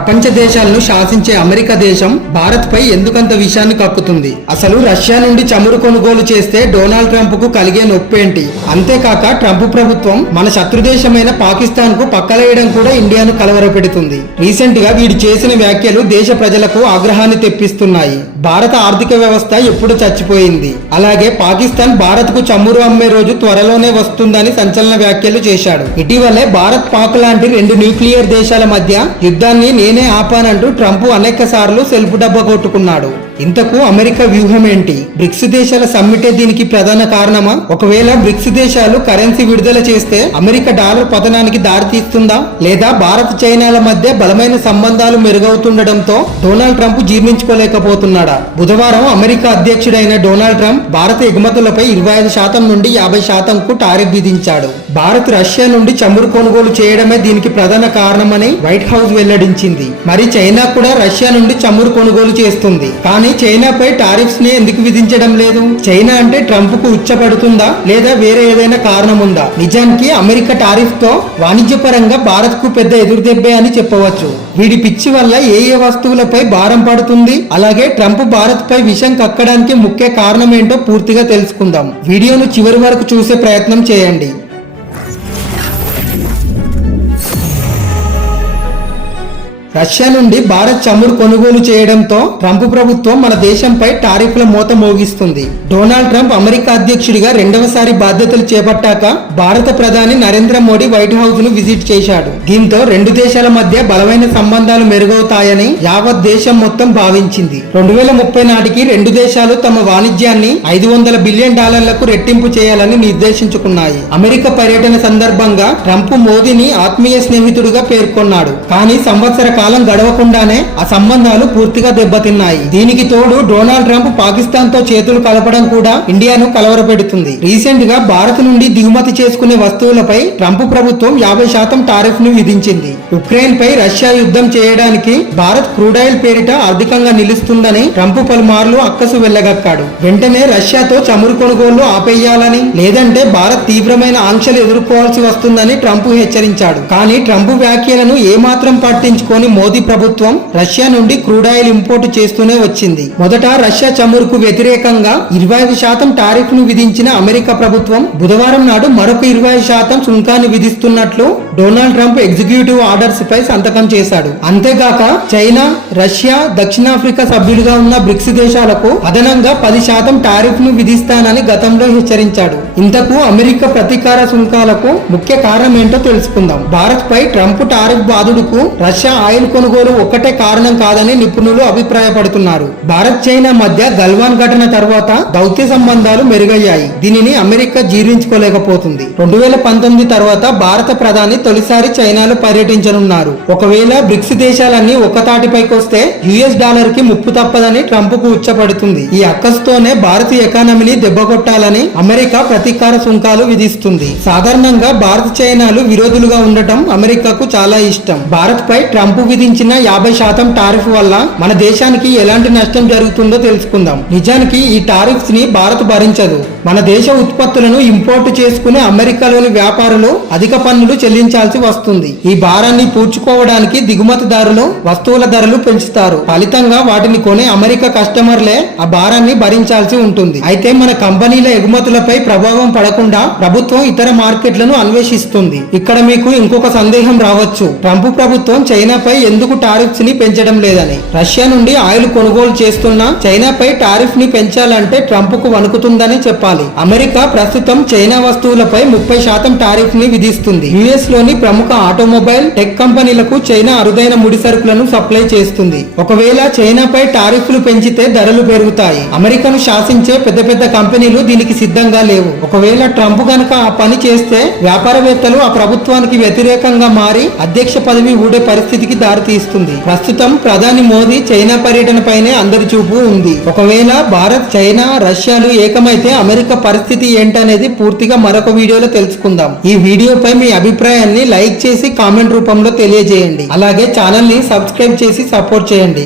ప్రపంచ దేశాలను శాసించే అమెరికా దేశం భారత్ పై ఎందుకంత విషయాన్ని కక్కుతుంది? అసలు రష్యా నుండి చమురు కొనుగోలు చేస్తే డొనాల్డ్ ట్రంప్ కు కలిగే నొప్పేంటి? అంతేకాక ట్రంప్ ప్రభుత్వం మన శత్రుదేశమైన పాకిస్తాన్ కు పక్కలేయడం కూడా ఇండియాను కలవరపెడుతుంది. రీసెంట్ గా వీడు చేసిన వ్యాఖ్యలు దేశ ప్రజలకు ఆగ్రహాన్ని తెప్పిస్తున్నాయి. భారత ఆర్థిక వ్యవస్థ ఎప్పుడు చచ్చిపోయింది, అలాగే పాకిస్తాన్ భారత్ కు చమురు అమ్మే రోజు త్వరలోనే వస్తుందని సంచలన వ్యాఖ్యలు చేశాడు. ఇటీవలే భారత్ పాక్ లాంటి రెండు న్యూక్లియర్ దేశాల మధ్య యుద్ధాన్ని నేనే ఆపానంటూ ట్రంప్ అనేక సార్లు సెల్ఫ్ డబ్బా కొట్టుకున్నాడు. ఇంతకు అమెరికా వ్యూహం ఏంటి? బ్రిక్స్ దేశాల సమ్మిటే దీనికి ప్రధాన కారణమా? ఒకవేళ బ్రిక్స్ దేశాలు కరెన్సీ విడుదల చేస్తే అమెరికా డాలర్ పతనానికి దారితీస్తుందా, లేదా భారత్ చైనాల మధ్య బలమైన సంబంధాలు మెరుగవుతుండటంతో డొనాల్డ్ ట్రంప్ జీర్ణించుకోలేకపోతున్నాడా? బుధవారం అమెరికా అధ్యక్షుడైన డొనాల్డ్ ట్రంప్ భారత ఎగుమతులపై 25% నుండి 50%కు టారిఫ్ విధించాడు. భారత్ రష్యా నుండి చమురు కొనుగోలు చేయడమే దీనికి ప్రధాన కారణమని వైట్ హౌస్ వెల్లడించింది. మరి చైనా కూడా రష్యా నుండి చమురు కొనుగోలు చేస్తుంది. కానీ చైనాపై టారిఫ్స్ ని ఎందుకు విధించడం లేదు? చైనా అంటే ట్రంప్ కు ఉచ్చపడుతుందా, లేదా వేరే ఏదైనా కారణం ఉందా? నిజానికి అమెరికా టారిఫ్ తో వాణిజ్యపరంగా భారత్ కు పెద్ద ఎదురుదెబ్బే అని చెప్పవచ్చు. వీడి పిచ్చి వల్ల ఏ వస్తువులపై భారం పడుతుంది, అలాగే ట్రంప్ భారత్ పై విషం కక్కడానికి ముఖ్య కారణం ఏంటో పూర్తిగా తెలుసుకుందాం. వీడియోను చివరి వరకు చూసే ప్రయత్నం చేయండి. రష్యా నుండి భారత్ చమురు కొనుగోలు చేయడంతో ట్రంప్ ప్రభుత్వం మన దేశంపై టారిఫ్ల మోత మోగిస్తుంది. డొనాల్డ్ ట్రంప్ అమెరికా అధ్యక్షుడిగా రెండవసారి బాధ్యతలు చేపట్టాక భారత ప్రధాని నరేంద్ర మోడీ వైట్ హౌస్ ను విజిట్ చేశాడు. దీంతో రెండు దేశాల మధ్య బలమైన సంబంధాలు మెరుగవుతాయని యావత్ దేశం మొత్తం భావించింది. 2030 నాటికి రెండు దేశాలు తమ వాణిజ్యాన్ని $500 బిలియన్ రెట్టింపు చేయాలని నిర్దేశించుకున్నాయి. అమెరికా పర్యటన సందర్భంగా ట్రంప్ మోదీని ఆత్మీయ స్నేహితుడిగా పేర్కొన్నాడు. కానీ సంవత్సర కాలం గడవకుండానే ఆ సంబంధాలు పూర్తిగా దెబ్బతిన్నాయి. దీనికి తోడు డొనాల్డ్ ట్రంప్ పాకిస్తాన్ తో చేతులు కలపడం కూడా ఇండియాను కలవరపెడుతుంది. రీసెంట్ గా భారత్ నుండి దిగుమతి చేసుకునే వస్తువులపై ట్రంప్ ప్రభుత్వం 50% టారిఫ్ ను విధించింది. ఉక్రెయిన్ పై రష్యా యుద్ధం చేయడానికి భారత్ క్రూడాయిల్ పేరిట ఆర్థికంగా నిలుస్తుందని ట్రంప్ పలుమార్లు అక్కసు వెళ్లగక్కాడు. వెంటనే రష్యాతో చమురు కొనుగోళ్లు ఆపేయాలని, లేదంటే భారత్ తీవ్రమైన ఆంక్షలు ఎదుర్కోవాల్సి వస్తుందని ట్రంప్ హెచ్చరించాడు. కానీ ట్రంప్ వ్యాఖ్యలను ఏమాత్రం పట్టించుకొని మోదీ ప్రభుత్వం రష్యా నుండి క్రూడాయిల్ ఇంపోర్ట్ చేస్తూనే వచ్చింది. మొదట రష్యా చమురుకు వ్యతిరేకంగా 25% టారిఫ్ ను విధించిన అమెరికా ప్రభుత్వం బుధవారం నాడు మరొక 20% సుంకాన్ని విధిస్తున్నట్లు డొనాల్డ్ ట్రంప్ ఎగ్జిక్యూటివ్ ఆర్డర్స్ పై సంతకం చేశాడు. అంతేగాక చైనా, రష్యా, దక్షిణాఫ్రికా సభ్యులుగా ఉన్న బ్రిక్స్ దేశాలకు అదనంగా 10% టారిఫ్ ను విధిస్తానని గతంలో హెచ్చరించాడు. ఇంతకు అమెరికా ప్రతీకార సుంకాలకు ముఖ్య కారణం ఏంటో తెలుసుకుందాం. భారత్ పై ట్రంప్ టారిఫ్ బాదుడుకు రష్యా ఆయిల్ కొనుగోలు ఒక్కటే కారణం కాదని నిపుణులు అభిప్రాయపడుతున్నారు. భారత్ చైనా మధ్య గల్వాన్ ఘటన తర్వాత దౌత్య సంబంధాలు మెరుగయ్యాయి. దీనిని అమెరికా జీర్ణించుకోలేకపోతుంది. 2019 తర్వాత భారత ప్రధాని తొలిసారి చైనాలో పర్యటించనున్నారు. ఒకవేళ బ్రిక్స్ దేశాలన్నీ ఒక్కతాటిపైకి వస్తే US కి ముప్పు తప్పదని ట్రంప్ కు ఉచ్చపడుతుంది. ఈ అక్కసుతోనే భారతీయ ఎకానమీని దెబ్బకొట్టాలని అమెరికా ప్రతీకార సుంకాలు విధిస్తుంది. సాధారణంగా భారత్ చైనాలు విరోధులుగా ఉండటం అమెరికాకు చాలా ఇష్టం. భారత్ పై ట్రంప్ విధించిన 50% టారిఫ్ వల్ల మన దేశానికి ఎలాంటి నష్టం జరుగుతుందో తెలుసుకుందాం. నిజానికి ఈ టారిఫ్స్ ని భారత్ భరించదు. మన దేశ ఉత్పత్తులను ఇంపోర్ట్ చేసుకునే అమెరికాలోని వ్యాపారులు అధిక పన్నులు చెల్లించాల్సి వస్తుంది. ఈ భారాన్ని పూడ్చుకోవడానికి దిగుమతిదారులు వస్తువుల ధరలు పెంచుతారు. ఫలితంగా వాటిని కొనే అమెరికా కస్టమర్లే ఆ భారాన్ని భరించాల్సి ఉంటుంది. అయితే మన కంపెనీల ఎగుమతులపై ప్రభావం పడకుండా ప్రభుత్వం ఇతర మార్కెట్లను అన్వేషిస్తుంది. ఇక్కడ మీకు ఇంకొక సందేహం రావచ్చు, ట్రంప్ ప్రభుత్వం చైనాపై ఎందుకు టారిఫ్స్ ని పెంచడం లేదని. రష్యా నుండి ఆయిల్ కొనుగోలు చేస్తున్నా చైనాపై టారిఫ్ ని పెంచాలంటే ట్రంప్ కు వణుకుతుందని చెప్పాలి. అమెరికా ప్రస్తుతం చైనా వస్తువులపై 30% టారిఫ్ ని విధిస్తుంది. US లోని ప్రముఖ ఆటోమొబైల్, టెక్ కంపెనీలకు చైనా అరుదైన ముడి సరుకులను సప్లై చేస్తుంది. ఒకవేళ చైనాపై టారిఫ్లు పెంచితే ధరలు పెరుగుతాయి. అమెరికాను శాసించే పెద్ద పెద్ద కంపెనీలు దీనికి సిద్ధంగా లేవు. ఒకవేళ ట్రంప్ గనక ఆ పని చేస్తే వ్యాపారవేత్తలు ఆ ప్రభుత్వానికి వ్యతిరేకంగా మారి అధ్యక్ష పదవి ఊడే పరిస్థితికి దారితీస్తుంది. ప్రస్తుతం ప్రధాని మోదీ చైనా పర్యటన పైనే అందరి చూపు ఉంది. ఒకవేళ భారత్, చైనా, రష్యాలు ఏకమైతే అమెరికా పరిస్థితి ఏంటనేది పూర్తిగా మరొక వీడియోలో తెలుసుకుందాం. ఈ వీడియోపై మీ అభిప్రాయాన్ని లైక్ చేసి కామెంట్ రూపంలో తెలియజేయండి. అలాగే ఛానల్ ని సబ్స్క్రైబ్ చేసి సపోర్ట్ చేయండి.